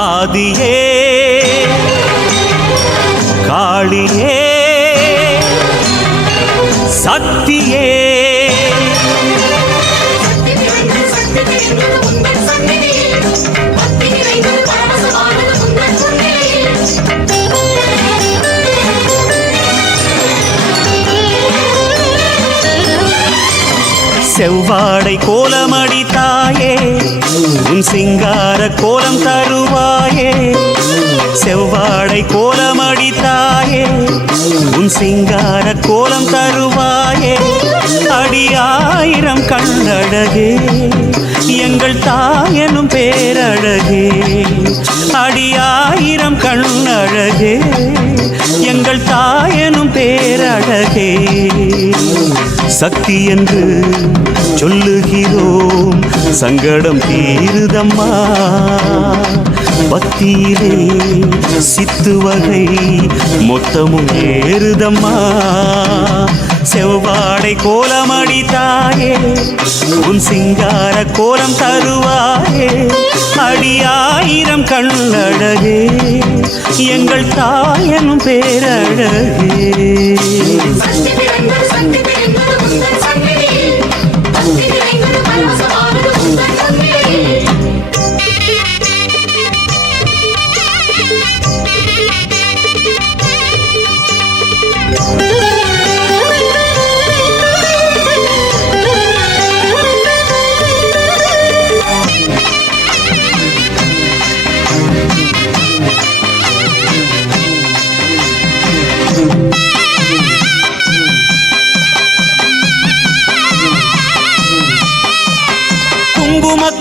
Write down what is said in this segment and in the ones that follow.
ஆதியே காளியே சக்தியே செவ்வாடை கோலமடி தாயே உன் சிங்கார கோலம் தருவாயே செவ்வாடை கோலமடி தாயே உன் சிங்கார கோலம் தருவாயே அடியாயிரம் கண்ணழகே எங்கள் தாயனும் பேரழகே அடியாயிரம் கண்ணழகே எங்கள் தாயனும் பேரழகே சக்தி என்று சொல்லுகிறோம் சங்கடம் தீருதம்மா பக்தியிலே சித்து வகை மொத்தமும் ஏறுதம்மா செவ்வாடை கோலமடி தாயே உன் சிங்கார கோலம் தருவாயே அடியாயிரம் கண்ணழகே எங்கள் தாயனும் பேரழகே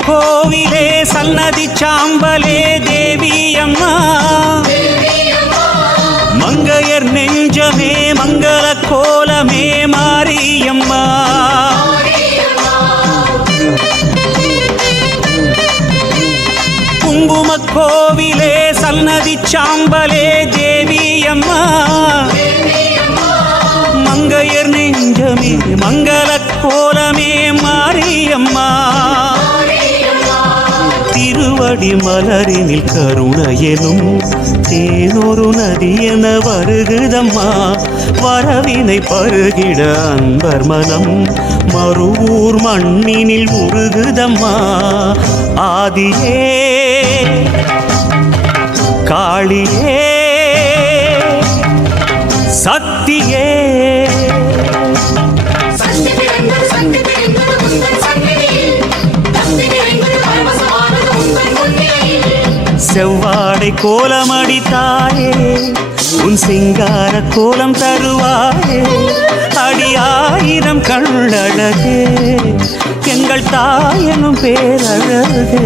கோவிலே சன்னதி சாம்பலே தேவி அம்மா மங்கையர் நெஞ்சமே மங்கள கோலமே மாரியம்மா குங்கும கோவிலே சன்னதி சாம்பலே தேவி அம்மா மங்கையர் நெஞ்சமே மங்கள கோலமே மாரியம்மா திருவடி மலரினில் கருணையெனும் தேனொரு நதி என வருகுதம்மா வரவினை பருகிட அன்பர் மனம் மறுவூர் மண்ணினில் உருகுதம்மா ஆதியே காளியே சக்தியே செவ்வாடை கோலமடி தாயே உன் சிங்கார கோலம் தருவாயே அடியாயிரம் கண்ணழகே எங்கள் தாயனும் பேரழகே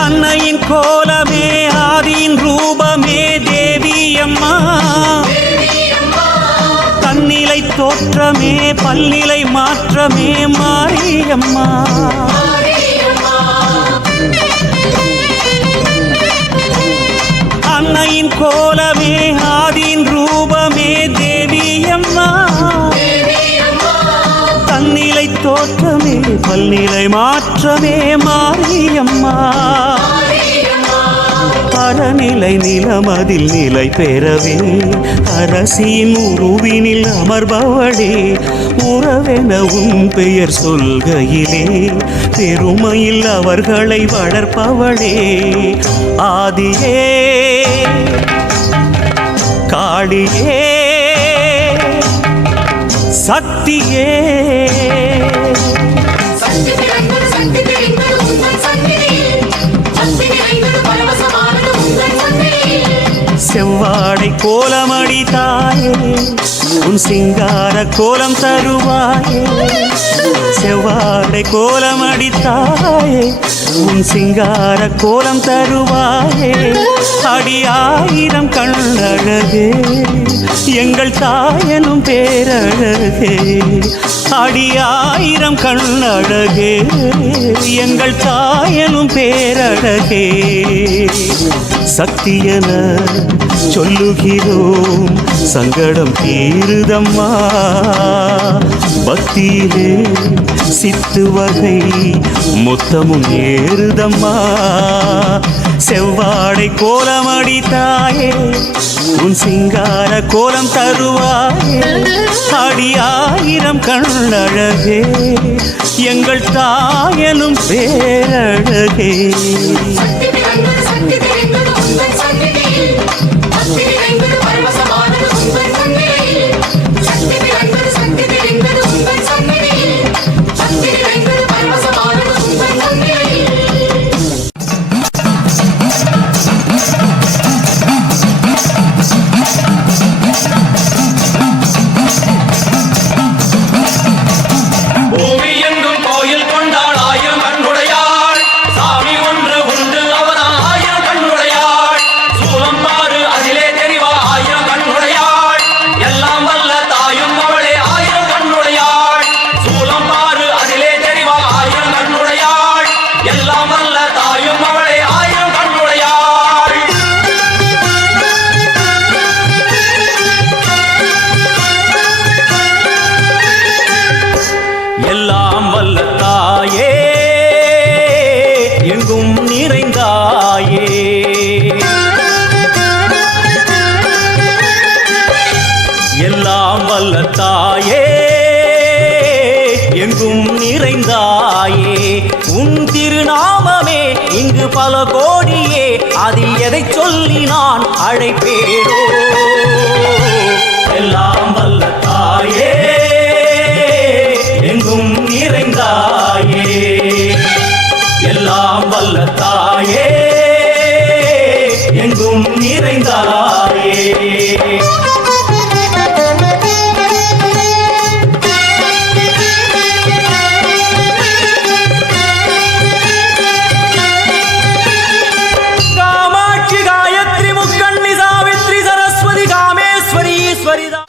அன்னையின் கோலமே ஆதியின் ரூபமே தேவி அம்மா தன்னிலை தோற்றமே பல்நிலை மாற்றமே மாரியம்மா அன்னையின் கோலமே ஆதியின் ரூபமே தேவி அம்மா தன்னிலை தோற்றமே பல்நிலை மாற்றமே மாரியம்மா அறநிலை நிலமதில் நிலை பெறவே அரசியின் உருவினில் அமர்பவளே உறவென உன் பெயர் சொல்கையிலே பெருமையில் அவர்களை வளர்ப்பவளே ஆதியே காளியே சக்தியே செவ்வாடை கோலமடி தாயே உன் சிங்கார கோலம் தருவாயே செவ்வாடை கோலம் அடித்தாயே உன் சிங்கார கோலம் தருவாயே அடி ஆயிரம் கண்ணழகே எங்கள் தாயனும் பேரழகே அடி ஆயிரம் கண்ணழகே எங்கள் தாயனும் பேரழகே சக்தியென சொல்லுகிறோம் சங்கடம் தீருதம்மா பக்தியிலே சித்து வகை மொத்தமும் ஏறுதம்மா செவ்வாடை கோலம் அடித்தாயே உன் சிங்கார கோலம் தருவாயே அடி ஆயிரம் கண்ணழகே எங்கள் தாயனும் பேரழகே சக்தி பிறந்தது சக்தி தெரிந்தது உங்கள் சந்நிதியில் பக்தி நிறைந்தது பரவசமானது உங்கள் முன்னிலையில் சக்தி பிறந்தது சக்தி தெரிந்தது உங்கள் சந்நிதியில் பக்தி நிறைந்தது பரவசமானது உங்கள் முன்னிலையில் எல்லாம் வல்ல தாயே எங்கும் நிறைந்தாயே எல்லாம் வல்ல தாயே எங்கும் நிறைந்தாயே உன் திருநாமமே இங்கு பல கோடியே அதில் எதை சொல்லி நான் அழைப்பேனோ எல்லாம் வல்ல தாயே எங்கும் நிறைந்தாயே எல்லாம் வல்ல தாயே எங்கும் நிறைந்தாயே காமாட்சி காயத்ரி முக்கண்ணி சாவித்ரி சரஸ்வதி காமேஸ்வரி ஈஸ்வரிதா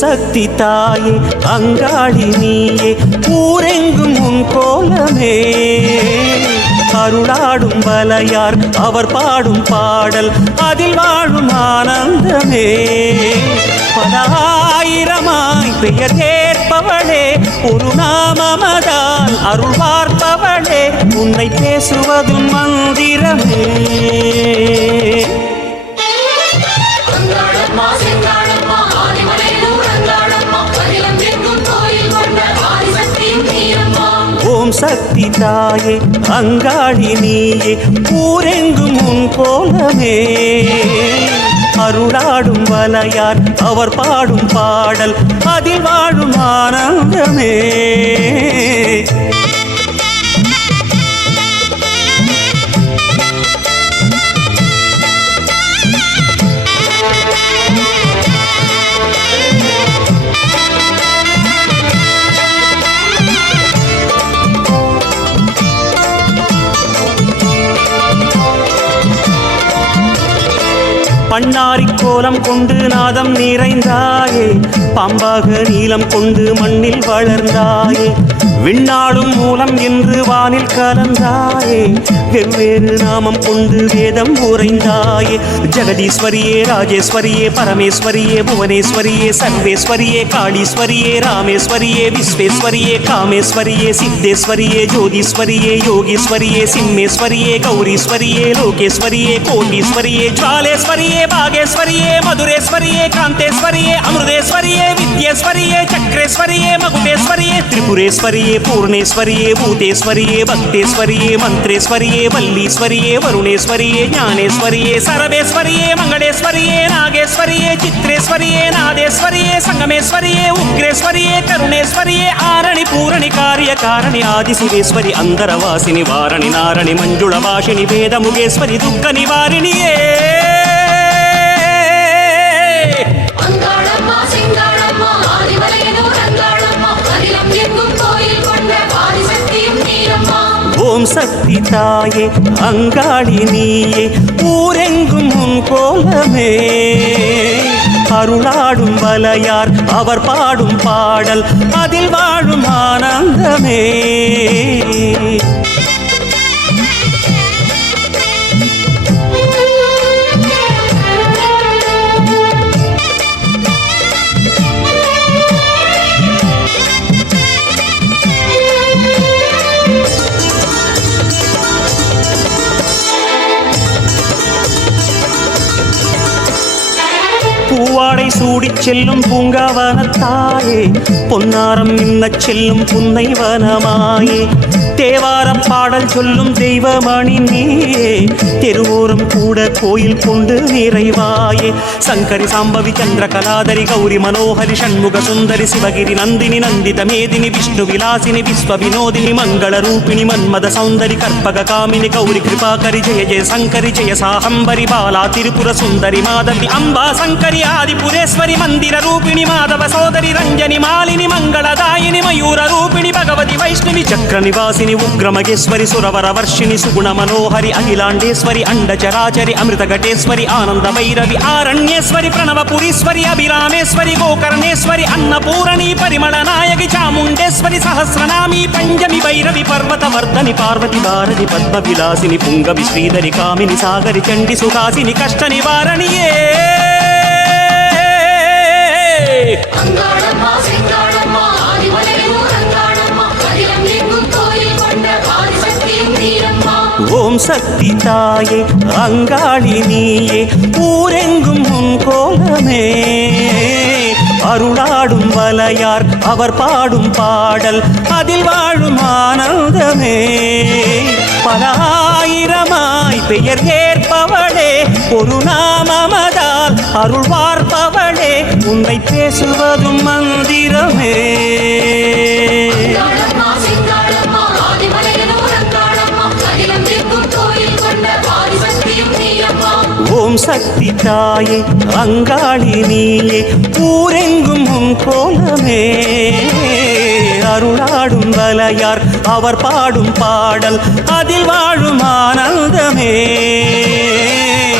சக்தி தாயே அங்காளி நீயே ஊரெங்கும் உன் கோலமே அருளாடும் வலையார் அவர் பாடும் பாடல் அதில் வாழும் ஆனந்தமே பல ஆயிரமாய் பெயர் கேட்பவளே ஒரு நாமமதால் அருள் பார்ப்பவளே உன்னை பேசுவதும் மந்திரமே ஓம் சக்தி தாயே அங்காளி நீயே ஊரெங்கும் உன் கோலமே அருளாடும் வலையார் அவர் பாடும் பாடல் அதில் வாழும் ஆனந்தமே பண்ணாரி கோலம் கொண்டு நாதம் நிறைந்தாயே பாம்பாக நீலம் கொண்டு மண்ணில் வளர்ந்தாயே விண்ணாடும் மூலம் என்று வானில் கலந்தாயே வெவ்வேறு நாமம் கொண்டு வேதம் உரைந்தாயே ஜெகதீஸ்வரியே ராஜேஸ்வரியே பரமேஸ்வரியே புவனேஸ்வரியே சர்வேஸ்வரியே காளீஸ்வரியே ராமேஸ்வரியே விஸ்வேஸ்வரியே காமேஸ்வரியே சித்தேஸ்வரியே ஜோதீஸ்வரியே யோகீஸ்வரியே சிம்மேஸ்வரியே கௌரீஸ்வரியே லோகேஸ்வரியே கோட்டீஸ்வரியே ஜாலேஸ்வரியே பாகேஸ்வரியே மதுரேஸ்வரியே காந்தேஸ்வரியே அமிர்தேஸ்வரியே வித்யேஸ்வரியே சக்ரேஸ்வரியே மகுடேஸ்வரியே திரிபுரேஸ்வரியே பூர்ணேஸ்வரியே பூதேஸ்வரியே பக்தேஸ்வரியே மந்திரேஸ்வரியே வல்லீஸ்வரியே வருணேஸ்வரியே ஞானேஸ்வரியே சரவேஸ்வரியே மங்களேஸ்வரியே நாகேஸ்வரியே சித்ரேஸ்வரியே நாதேஸ்வரியே சங்கமேஸ்வரியே உக்ரேஸ்வரியே கருணேஸ்வரியே ஆரணி பூரணி காரிய காரணி ஆதிசிவேஸ்வரி அந்தரவாசினி வாரணி நாரணி மஞ்சுள பாஷினி வேதமுகேஸ்வரி துக்க நிவாரிணியே அங்காளம்மா செங்காளம்மா ஆதிமலையனூர் அங்காளம்மா அகிலம் எங்கும் கோயில் கொண்ட ஆதிசக்தியும் நீரம்மா ஓம் சக்தி தாயே அங்காளி நீயே ஊரெங்கும் உன் கோலமே அருளாடும் வலையார் அவர் பாடும் பாடல் அதில் வாழும் ஆனந்தமே சூடிச் செல்லும் பூங்காவனத்தாயே பொன்னாரம் மின்னச் செல்லும் புன்னை வனமாயே தேவாரம் பாடல் சொல்லும் தெய்வமணி நீயே தெருவோரம் கூட கோயில் கொண்டு நிறைவாயே சங்கரி சாம்பவி சந்திர கலாதரி கௌரி மனோஹரி ஷண்முக சுந்தரி சிவகிரி நந்தினி நந்தித மேதினி விஷ்ணு விலாசினி விஸ்வ வினோதினி மங்கள ரூபிணி மன்மத சௌந்தரி கற்பக காமினி கௌரி கிருபாகரி ஜெய ஜெய சங்கரி ஜெய சாஹம்பரி பாலா திரிபுர சுந்தரி மாதவி அம்பா சங்கரி ஆதிபுரேஸ்வரி மந்திர ரூபிணி மாதவ சோதரி ரஞ்சனி மாலினி மங்களதாயினி மயூர ரூபிணி பகவதி வைஷ்ணவி சக்கர நிவாசினி உக்ரமகேஸ்வரி சுரவர வர்ஷினி சுகுண மனோஹரி அகிலாண்டேஸ்வரி அண்டச்சராச்சரி அமிர்தகட்டேஸ்வரி ஆனந்த வைரவி ஆரண்யேஸ்வரி பிரணவபுரீஸ்வரி அபிராமேஸ்வரி கோகர்ணேஸ்வரி அன்னபூரணி பரிமள நாயகி சாமுண்டேஸ்வரி சஹஸ்ரநாமி பஞ்சமி வைரவி பர்வதவர்தனி பார்வதி பாரதி பத்ம விலாசினி புங்கவி ஸ்ரீதரி காமினி சாகரி சண்டி சுகாசினி கஷ்ட நிவாரணியே அங்காளம்மா செங்காளம்மா ஆதிமலையனூர் அங்காளம்மா அகிலம் எங்கும் கோயில் கொண்ட ஆதிசக்தியும் நீரம்மா ஓம் சக்தி தாயே அங்காளி நீயே ஊரெங்கும் உன் கோலமே அருளாடும் வலையார் அவர் பாடும் பாடல் அதில் வாழும் ஆனந்தமே பல ஆயிரமாய் பெயர் கேட்பவளே ஒரு நாமமதால் அருள் பார்ப்பவளே உன்னை பேசுவதும் மந்திரமே அங்காளம்மா செங்காளம்மா ஆதிமலையனூர் அங்காளம்மா அகிலம் எங்கும் கோயில் கொண்ட ஆதிசக்தியும் நீரம்மா ஓம் சக்தி தாயே அங்காளி நீயே ஊரெங்கும் உன் கோலமே அருளாடும் வலையார் அவர் பாடும் பாடல் அதில் வாழும் ஆனந்தமே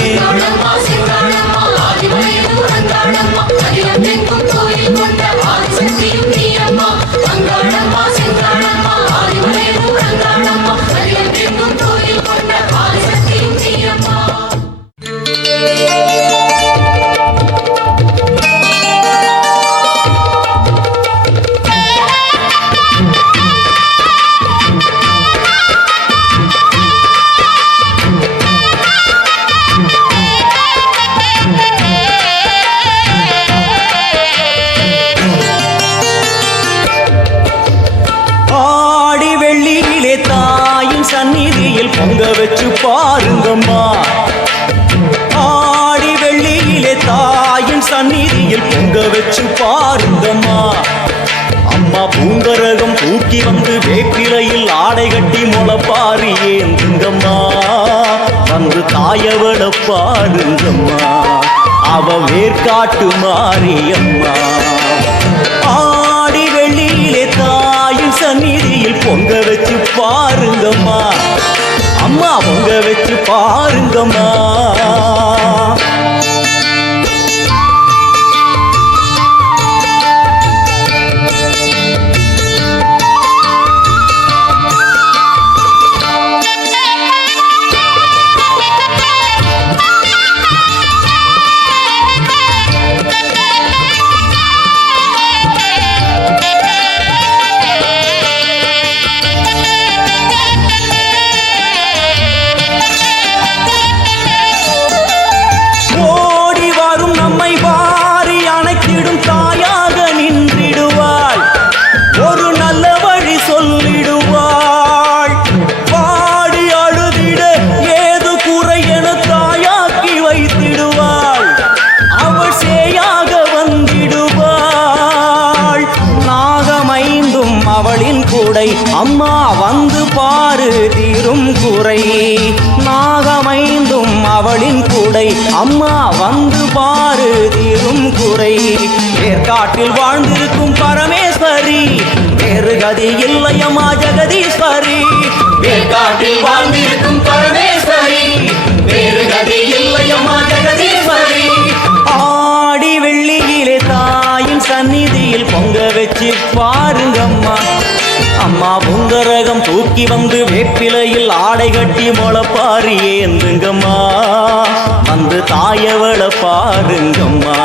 அங்காளம்மா செங்காளம்மா ஆதிமலையனூர் அங்காளம்மா அகிலம் எங்கும் கோயில் கொண்ட சந்நிதியில் பொங்க வச்சு பாருங்கம்மா. ஆடி வெள்ளியிலே தாயின் சந்நிதியில் பொங்க வச்சு பாருங்கம்மா. அம்மா பூங்கரகம் தூக்கி வந்து வேப்பிலையில் ஆடை கட்டி முளப்பாரி ஏந்துங்கம்மா. வந்து தாயவள பாருங்கம்மா, அவ வேர்காட்டு மாரியம்மா. ஆடி வெள்ளியிலே தாயின் சந்நிதியில் பொங்க வச்சு பாருங்கம்மா. அம்மா பொங்க வச்சு பாருங்கம்மா. அம்மா வந்து பாரு தீரும் குறை. நாகமைந்தும் அவளின் கூடை, அம்மா வந்து பாரு தீரும் குறை. ஏற்காட்டில் வாழ்ந்திருக்கும் பரமேஸ்வரி, வேறு கதி இல்லையம்மா ஜெகதீஸ்வரி. ஏற்காட்டில் வாழ்ந்திருக்கும் பரமேஸ்வரி, வேறு கதி இல்லையம்மா ஜெகதீஸ்வரி. ஆடி வெள்ளியிலே தாயின் சந்நிதியில் பொங்க வச்சு பாருங்கம்மா. அம்மா பூங்கரகம் தூக்கி வந்து வேப்பிலையில் ஆடை கட்டி முளப்பாரி ஏந்துங்கம்மா. வந்து தாயவள பாருங்கம்மா,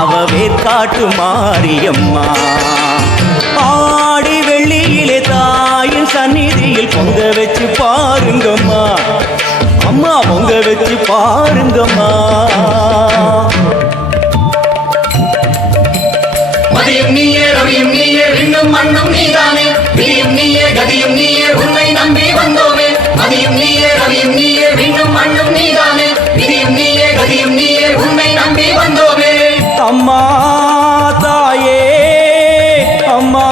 அவ வேர்காட்டு மாரியம்மா. ஆடி வெள்ளியிலே தாயின் சந்நிதியில் பொங்க வச்சு பாருங்கம்மா. அம்மா பொங்க வச்சு பாருங்கம்மா. மதியம் நீயே ரவியும் நீயே விண்ணும் மண்ணும் நீதானே. விதியும் நீயே கதியும் நீயே உன்னை நம்பி வந்தோமே. மதியம் நீயே ரவியும் நீயே விண்ணும் மண்ணும் நீதானே. விதியும் நீயே கதியும் நீயே உன்னை நம்பி வந்தோமே. அம்மா தாயே, அம்மா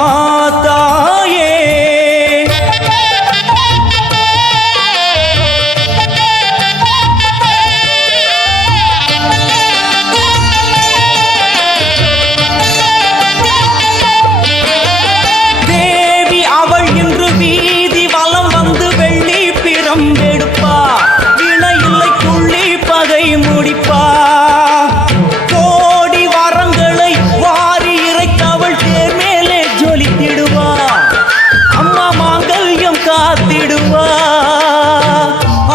தாயே. தேவி அவள் இன்று வீதி வலம் வந்து வெள்ளி பிரம்பெடுப்பா. வினையில்லை துள்ளி பகை முடிப்பா. கோடி வரங்களை வாரி இறைத்தவள் தேர் மேலே ஜொலித்திடுவா. அம்மா மாங்கல்யம் காத்திடுவா.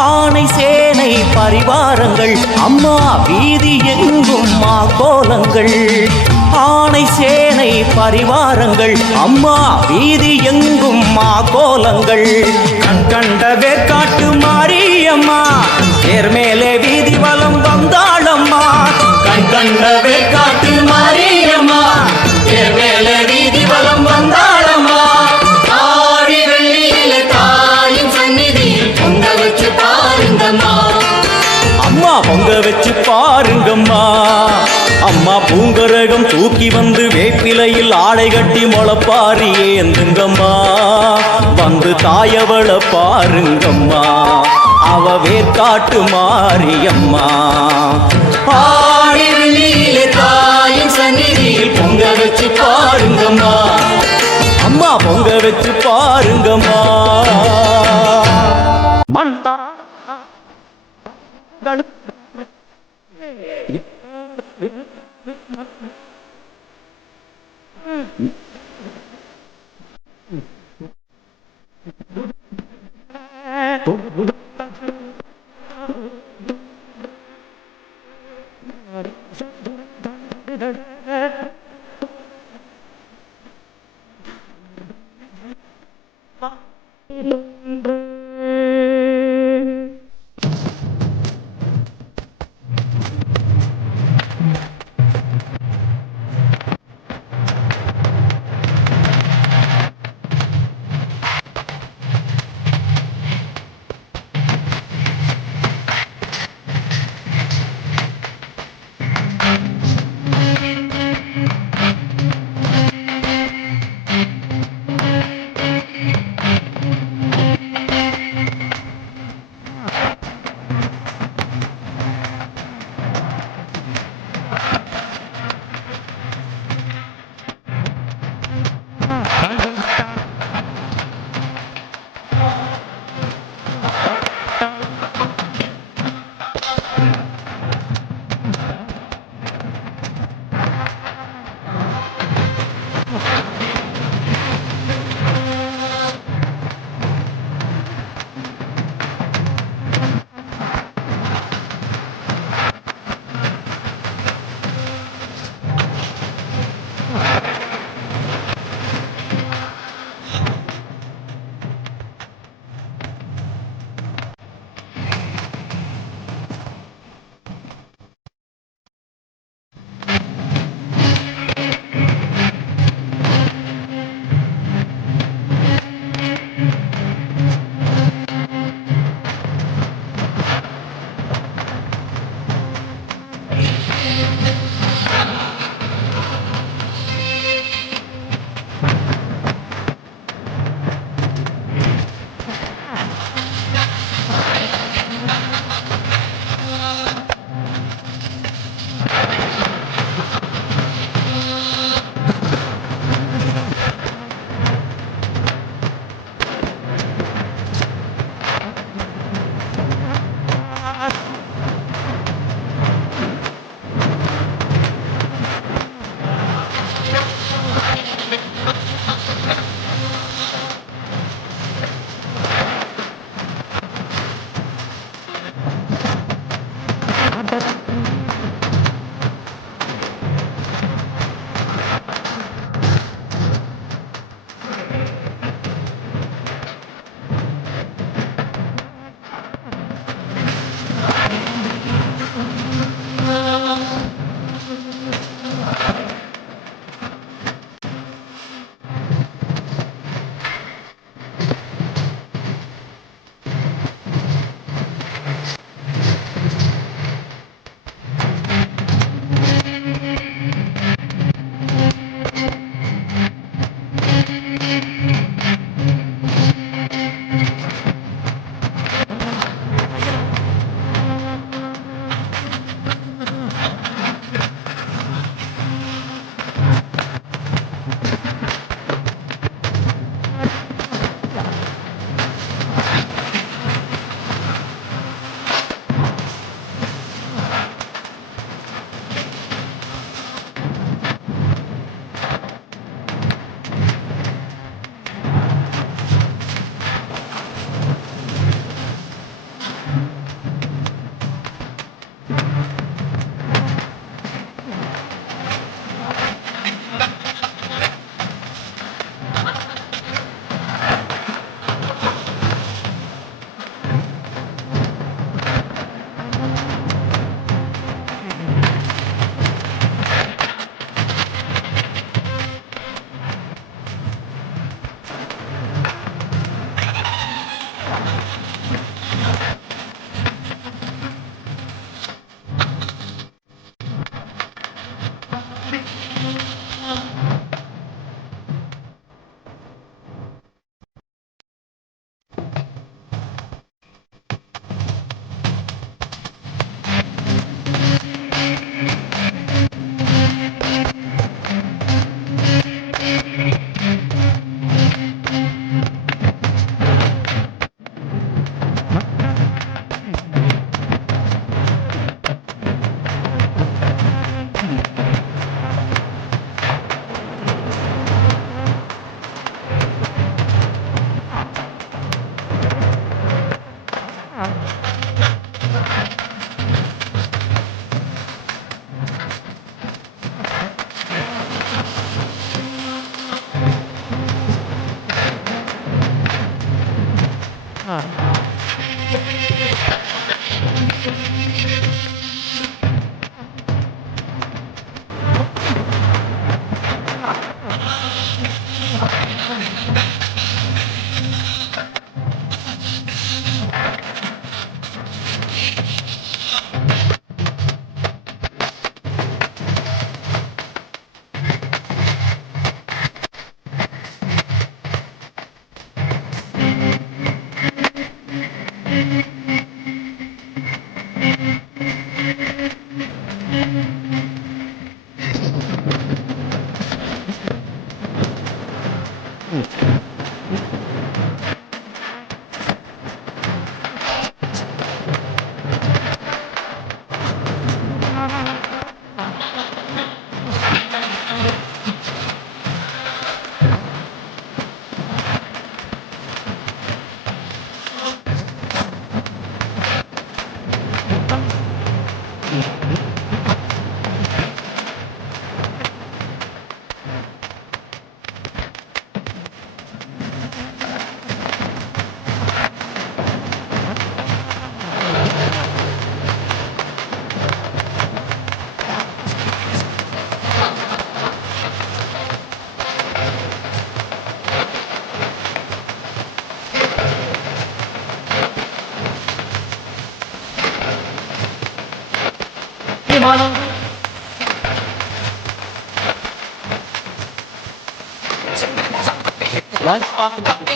ஆனை சேனை பரிவாரங்கள், அம்மா வீதி எங்கும் மா கோலங்கள். ஆனை சேனை பரிவாரங்கள், அம்மா வீதி எங்கும் மா கோலங்கள். கண் கண்ட வேர்காட்டு மாரியம்மா, தேர் மேலே வீதி வலம் வந்தாளம்மா. கண் கண்ட வேர்காட்டு மாரியம்மா, தேர் மேலே வீதி வலம் வந்தாளம்மா. ஆடி வெள்ளியிலே தாயின் சந்நிதியில் பொங்க வச்சு பாருங்கம்மா. அம்மா பொங்க வச்சு பாருங்கம்மா. அம்மா பூங்கரகம் தூக்கி வந்து வேப்பிலையில் ஆடை கட்டி முளப்பாரி ஏந்துங்கம்மா. வந்து தாயவள பாருங்கம்மா, அவ வேர்காட்டு மாரியம்மா. ஆடி வெள்ளியிலே தாயின் சந்நிதியில் பொங்க வச்சு பாருங்கம்மா. அம்மா பொங்க வச்சு பாருங்கம்மா.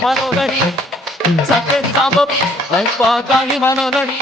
மனோதரி சங்கரி சாபம் வைப்பா காளி மனோதரி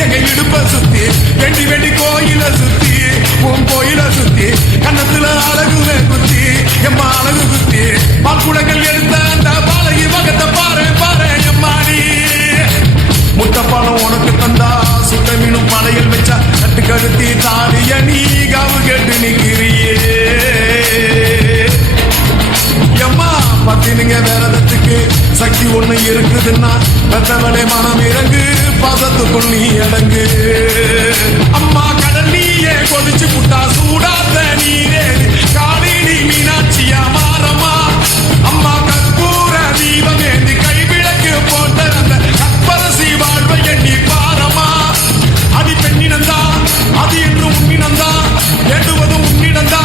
எங்க இடுப்ப சுத்தி வெண்டி வெண்டி கோயில சுத்தி உன் கோயில சுத்தி கண்ணத்துல அழகுல குத்தி எம்மா அழகு குத்தி பாக்குடங்கள் எடுத்த அந்த பாலகி மகத்தை பாரு பாரு எம்மாடி முட்டப்பழம் உனக்கு தந்தா சுட்ட மீனும் மலையில் வச்சா கட்டு கழுத்தி தாலிய நீ காவு கேட்டு நிற்கிறியே எம்மா பத்தினுங்க வேறதத்துக்கு சக்தி ஒண்ணு இருக்குதுன்னா தந்தவனே மனம் இறங்கு பாதத்துக்குள் நீ அடங்கு அம்மா கடல் நீயே கொதிச்சு புட்டா சூடாந்த நீரே காலினி மீனாட்சியா மாறமா அம்மா கற்பூர தீபமேந்தி கைவிளக்கு போட்ட அந்த கற்பரசி வாழ்வை எண்ணி மாறமா அடி பெண்ணினந்தா அது இன்னும் உன்னினந்தா எதுவதும் உன்னிடந்தா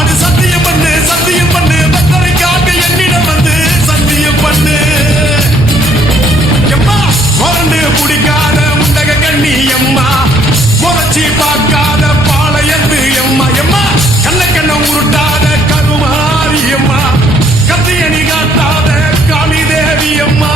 அது சத்தியம் பண்ணு பத்தரை காட்டு என்னிடம் வந்து சத்தியம் பண்ணு எம்மா கொண்டு பிடிக்காத உண்டக கண்ணி எம்மா குறைச்சி பார்க்காத பாளையத்து எம்மா எம்மா கண்ண உருட்டாத கருமாரி எம்மா கத்தியணி காட்டாத காமிதேவி எம்மா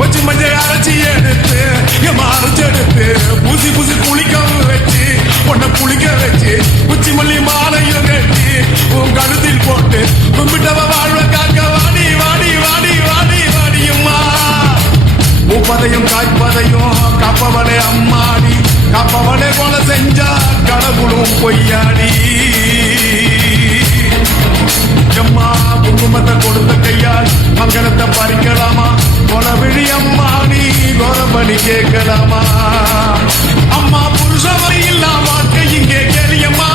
வச்சு மஞ்சள் அரைச்சி எடுத்து எம்மா அரைச்சி எடுத்து பூசி பூசி புளிக்காம வச்சு பொண்ணை புளிக்க வச்சு உச்சி மல்லி மாலையும் கட்டி உன் கழுத்தில் போட்டு கும்பிட்டவ வாழ்வ காக்க வாடி வாடி வாடி வாடி வாடியம்மா மூப்பதையும் காய்ப்பதையும் காப்பவனே அம்மாடி காப்பவனே போல செஞ்சா கடவுளும் பொய்யாடி எம்மா குடும்பத்தை கொடுத்த கையால் மங்களத்தை பறிக்கலாமா கொலவிழி அம்மா நீ கொலபலி கேட்கலாமா அம்மா புருஷவை இல்லா வாழ்க்கை இங்கே கேளியம்மா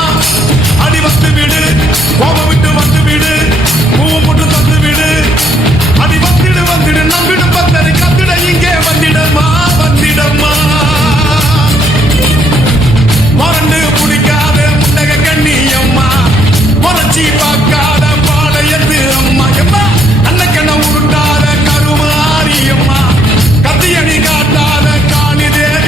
அடி வந்து விடு கோபம் விட்டு வந்து விடு பூவு போட்டு தந்து விடு அடி வந்துடு நம்பிடு பத்தரை கத்திட இங்கே வந்திடம்மா மறந்து குடிக்காத முண்டக கண்ணி அம்மா முறைச்சி பார்க்காத பாளையத்து அம்மா எம்மா அன்னக்கண்ண உருட்டாத கருமாரி அம்மா கத்தியணி காட்டாத காளி தேவி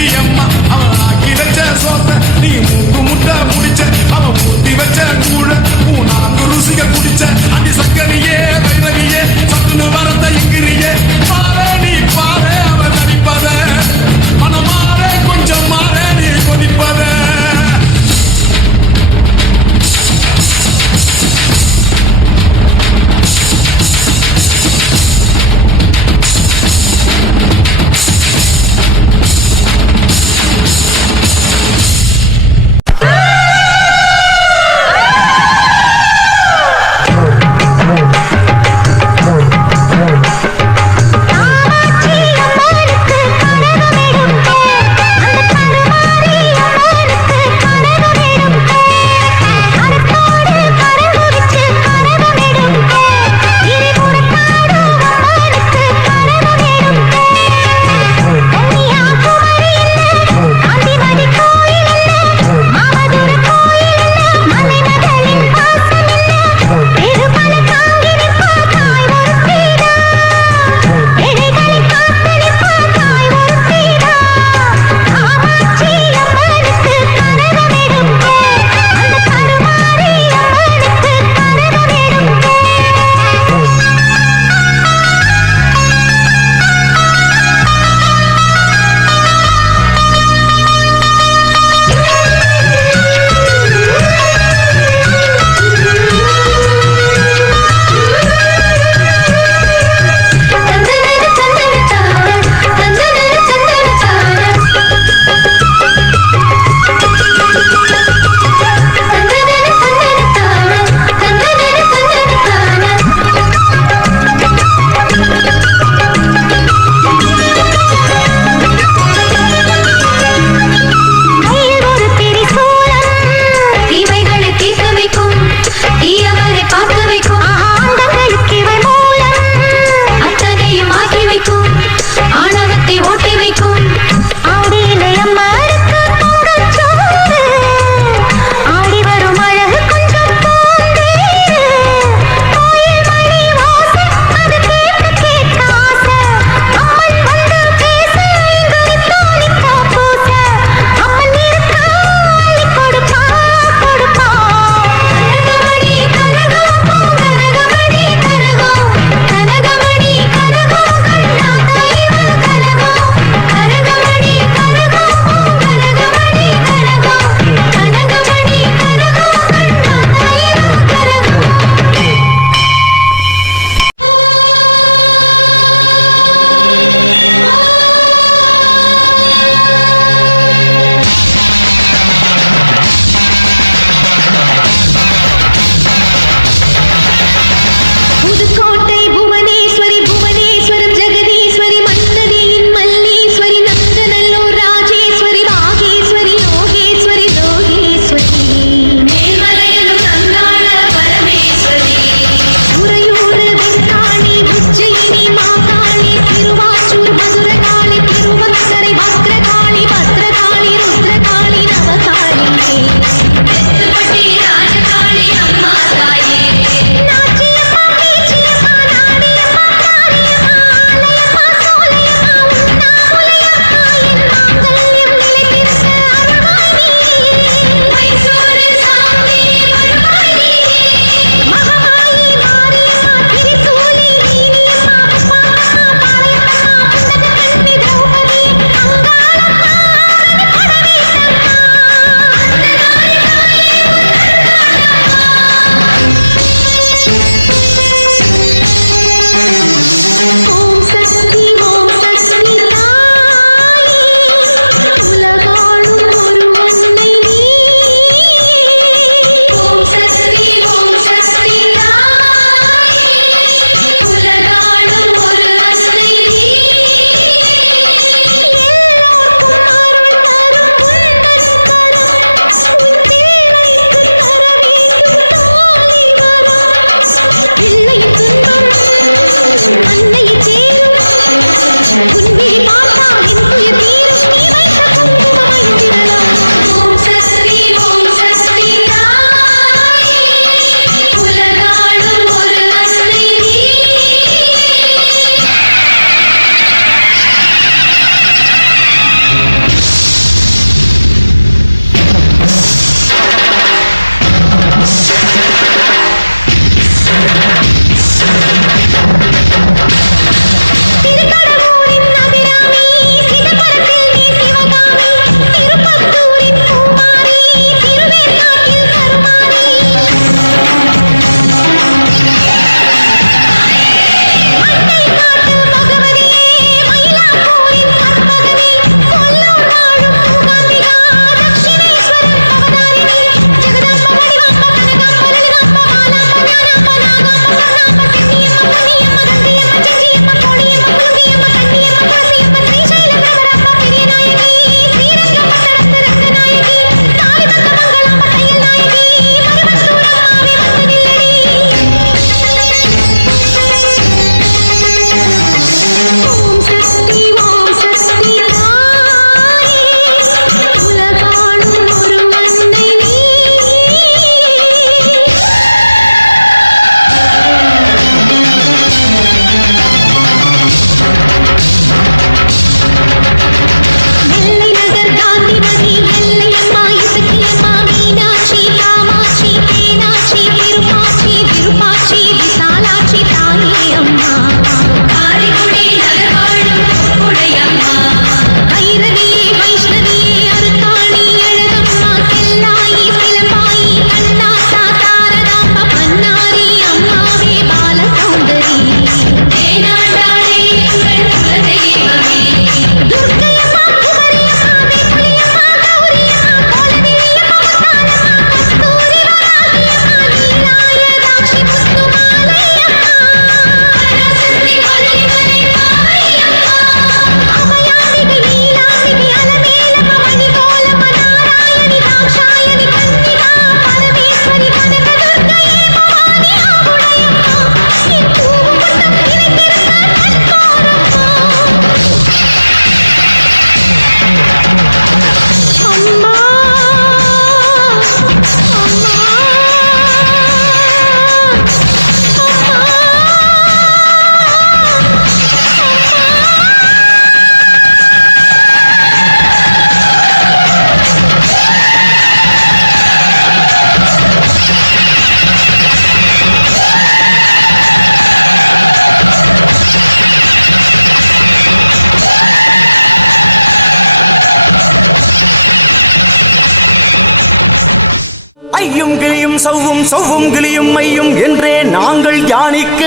சவ்வும் கிளியும் மையும் என்றே நாங்கள் தியானிக்க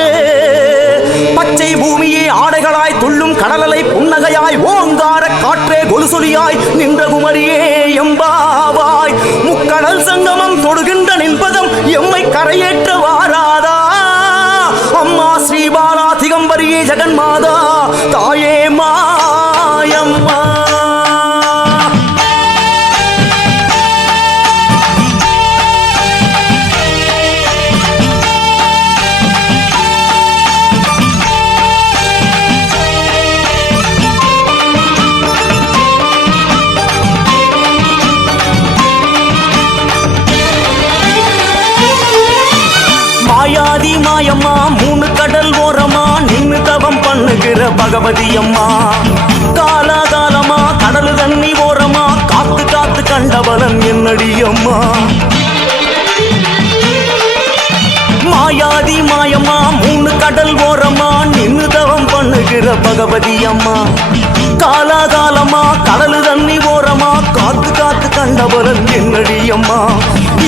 பச்சை பூமியே ஆடைகளாய் துள்ளும் கடலலை புன்னகையாய் ஓங்கார காற்றே கொலுசொலியாய் நின்ற குமரியே எம்பாவாய் முக்கடல் சங்கமம் தொடுகின்ற நின்பதம் எம்மை கரையேற்ற வாராதா அம்மா ஸ்ரீபாலா திகம்பரியே ஜெகன்மாதா தாயே மாயம்மா. மாயாதி மாயம்மா மூணு கடல் ஓரமா நின்னு தவம் பண்ணுகிற பகவதி அம்மா காலாகாலமா கடல் தண்ணி ஓரமா காத்து காத்து கண்டவளன் என்னடி அம்மா. மாயாதி மாயம்மா மூணு கடல் ஓரமா நின்னு தவம் பண்ணுகிற பகவதி அம்மா காலாகாலமா கடல் தண்ணி ஓரமா காத்து காத்து கண்டவளன் என்னடி அம்மா.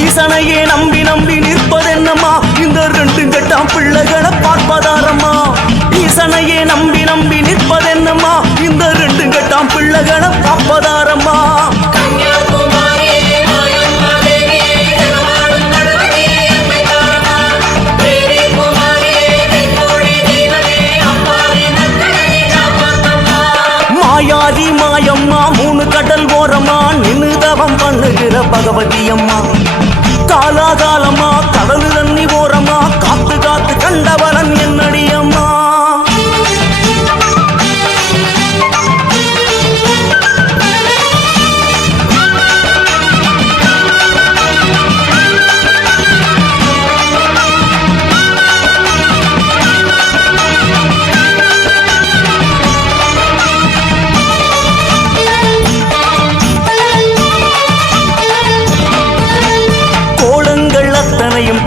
ஈசனையே நம்பி நம்பி நிற்பதென்னம்மா இந்த ரெண்டு கட்டாம் பிள்ளைகளை பார்ப்பதாரம்மா. ஈசனையே நம்பி நம்பி நிற்பதென்னம்மா இந்த ரெண்டு கட்டாம் பிள்ளைகளை பார்ப்பதாரம்மா. மாயாதி மாயம்மா மூணு கடல் ஓரமா நின்னு தவம் பண்ணுகிற பகவதி அம்மா காலாகாலமா கடல் தண்ணி ஓரமா காத்து காத்து கண்டவளன் என்னடி அம்மா.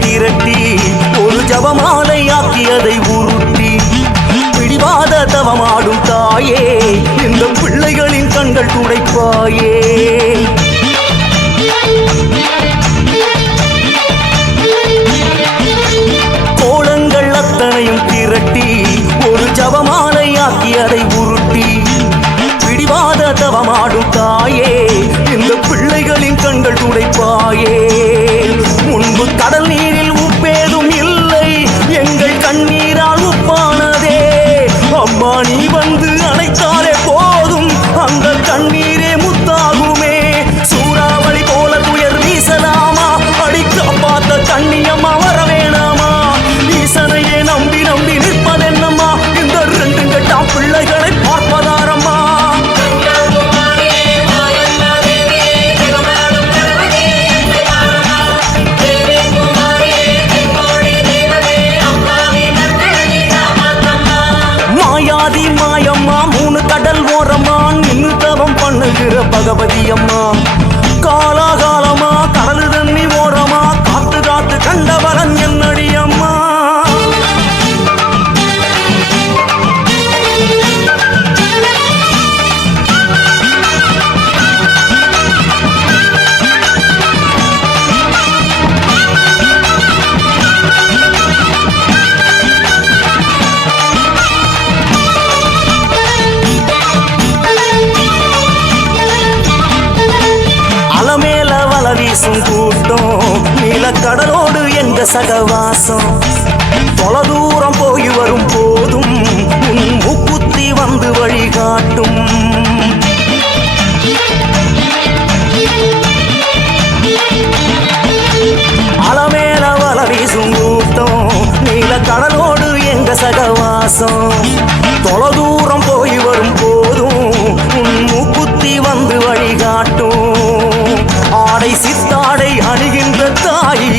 திரட்டி ஒரு ஜபமாலை ஆக்கியதை உருட்டி பிடிவாத தவமாடும் தாயே இந்த பிள்ளைகளின் கண்கள் துடைப்பாயே. கோலங்கள் அத்தனையும் திரட்டி ஒரு ஜபமாலை ஆக்கியதை உருட்டி பிடிவாத தவமாடும் தாயே இந்த பிள்ளைகளின் கண்கள் துடைப்பாயே. முன்பு கடல் நீரில் உப்பேதும் இல்லை எங்கள் கண்ணீரால் உப்பானதே அம்மா நீ வந்து அணைத்தாலே போதும் அந்த கண்ணீரே முத்தாகுமே. சூறாவளி போல துயர் வீசலாமா அடிக்க பார்த்த தண்ணியம்மா வர வேணாமா. ஈசனையே நம்பி நம்பி நிற்பதென்னம்மா இந்த ரெண்டு கட்டாம் பிள்ளைகளை பார்ப்பதாரம்மா. மாயாதி மாயம்மா மூணு கடல் ஓரமா நின்னு தவம் பண்ணுகிற பகவதி அம்மா காலாகாலமா கடல் தண்ணி ஓரமா காத்து காத்து கண்டவளன் என்னடி அம்மா. அலமேல வல வீசும் கூட்டம் நீலக்கடலோடு என்ற சகவாசம் தொலை தூரம் போய் வரும் போதும் மூக்குத்தி வந்து வழிகாட்டும். அலமேல வல வீசும் கூட்டம் நீலக்கடலோடு என்ற சகவாசம் தொலை தூரம் போய் வரும் போதும் மூக்குத்தி வந்து வழிகாட்டும். ஆடை சித்தாடை அணிகின்ற தாய்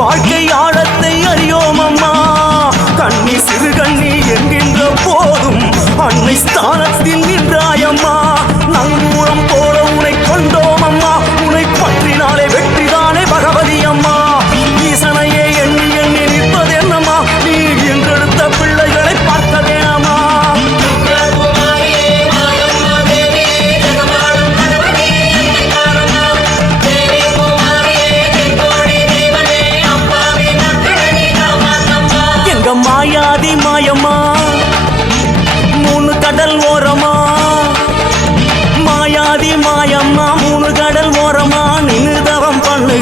வாழ்க்கை ஆழத்தை அறியோம் அம்மா. கண்ணி சிறு கண்ணி என்கின்ற போதும் அன்னை ஸ்தானத்தில் நின்றாயம்மா. நங்கூரம் போல உனை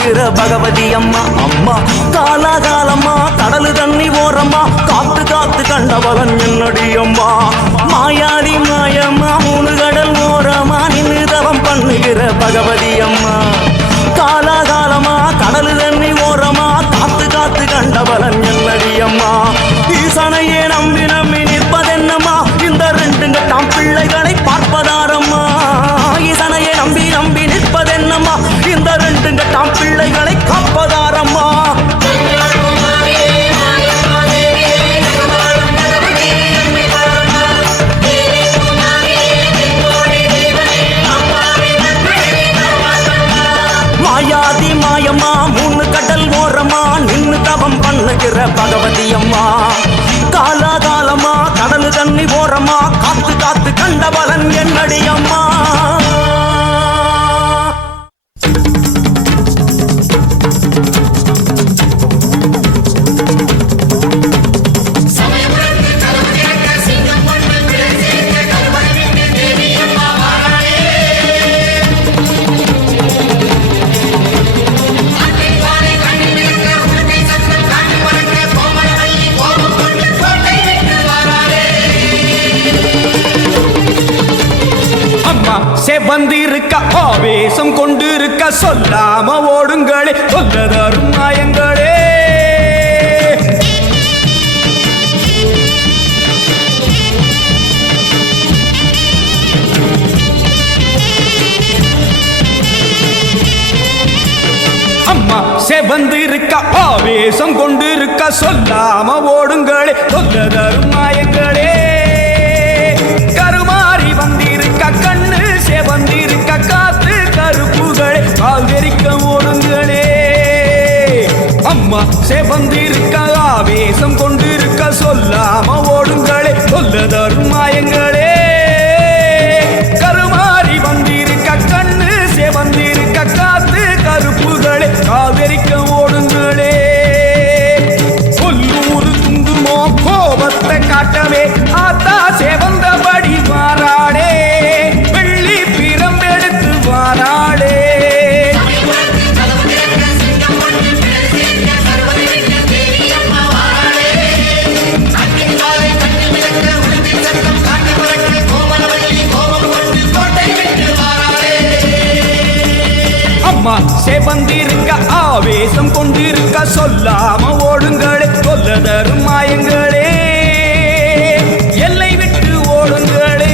பண்ணுகிற பகவதி அம்மா அம்மா காலாகாலம்மா கடலு தண்ணி ஓரம்மா காத்து காத்து கண்டவளன் என்னடி அம்மா மாயாதி மாயம்மா மூணு கடல் ஓரமா நின்று தவம் பண்ணுகிற பகவதி அம்மா காலாகாலமா கடலு தண்ணி ஓரமா காத்து காத்து கண்டவளன் என்னடி அம்மா ஈசனையே நம்பி நம்பி நிற்பதென்னம்மா இந்த ரெண்டு கட்டாம் பிள்ளைகளை பார்ப்பதாரம்மா ஈசனையே நம்பி நம்பி நிற்பதென்னம்மா இந்த ரெண்டு கட்டாம் பிள்ளைகளை காப்பதாரம்மா மாயாதி மாயம்மா மூணு கடல் ஓரமா நின்னு தவம் பண்ணுகிற பகவதி அம்மா காலாகாலமா கடலு தண்ணி ஓரமா காத்து காத்து கண்டவளன் என்னடி அம்மா சமயபுரத்து கதவு திறக்க சிங்கம் ஒன்று பிழைத்திருக்க கல்வரை விட்டு தேவி அம்மா வாராளே அன்பின் வாரை கண்ணில் மிதக்க உருட்டை சத்தம் காட்டி வளர்க்க கோமலவள்ளி கோபம் கொண்டு கோட்டை வென்று வாராளே அம்மா செவந்திருக்க ஆவேசம் கொண்டிருக்க சொல்லாம ஓடுங்களே கொல்லதரும் நாயங்களே அம்மா செவந்திருக்க ஆவேசம் கொண்டிருக்க சொல்லாம ஓடுங்களே கொல்லதரும் நாயங்களே கருமாறி வந்திருக்க கண்ணு செவந்திருக்க காத்து கருப்புகளே ஆதரிக்க ஓடுங்களே அம்மா செவந்திருக்க ஆவேசம் கொண்டிருக்க சொல்லாம ஓடுங்களே கொல்லதரும் மாயங்களே கருமாறி வந்திருக்க கண்ணு செவந்திருக்க காத்து கருப்புகளே ஆதரிக்க ஓடுங்களே புல்லுருந்துமோ கோபத்தை காட்டவே ஆத்தா செவந்தபடி வாராடே வெள்ளி பீடம் எடுத்து வாராடே சமயபுரத்து கதவு திறக்க சிங்கம் ஒன்று பிழைத்திருக்க கல்வரை விட்டு தேவி அம்மா வாராளே அன்பின் வாரை கண்ணில் மிதக்க உருட்டை சத்தம் காட்டி வளர்க்க கோமலவள்ளி கோபம் கொண்டு கோட்டை வென்று வாராளே அம்மா செவந்திருக்க ஆவேசம் கொண்டிருக்க சொல்லாம ஓடுங்களே கொல்லதரும் மாயங்களே எல்லை விட்டு ஓடுங்களே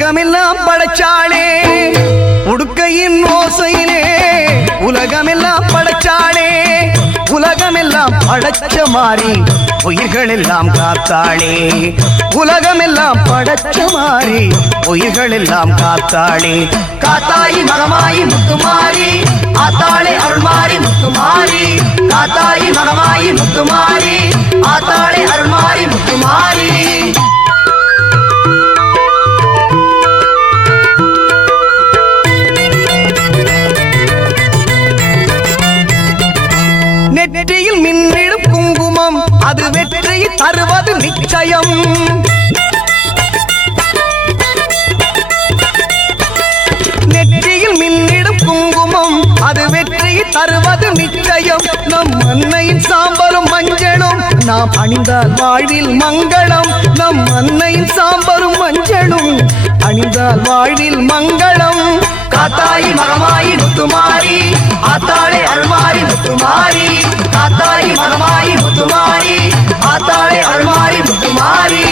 உலகமெல்லாம் படைச்சாளே உடுக்கையின் ஓசையிலே உலகமெல்லாம் படைச்சாளே உலகமெல்லாம் படைச்ச மாறி உயிர்கள் எல்லாம் காத்தாளே உலகமெல்லாம் படைச்ச மாறி உயிர்கள் எல்லாம் காத்தாளே காத்தாயி மகமாயி முத்துமாரி ஆத்தாளே அருள்மாரி முத்துமாரி காத்தாயி மகமாயி முத்துமாரி ஆத்தாளே அருள்மாரி முத்துமாரி நெற்றியில் மின்னிடும் குங்குமம் அது வெற்றியை தருவது நிச்சயம் நெற்றியில் மின்னிடும் குங்குமம் அது வெற்றியை தருவது நிச்சயம் நம் அன்னையின் சாம்பலும் மஞ்சளும் நாம் அணிந்தால் வாழ்வில் மங்களம் நம் அன்னையின் சாம்பலும் மஞ்சளும் அணிந்தால் வாழ்வில் மங்களம் காத்தாயி மகமாயி முத்துமாரி ஆத்தாளே அருள்மாரி முத்துமாரி காத்தாயி மகமாயி முத்துமாரி ஆத்தாளே அருள்மாரி முத்துமாரி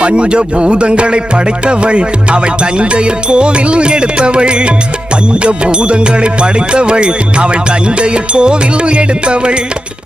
பஞ்சபூதங்களை படைத்தவள் அவள் தஞ்சையில் கோவில் எடுத்தவள் பஞ்சபூதங்களை படைத்தவள் அவள் தஞ்சையில் கோவில் எடுத்தவள்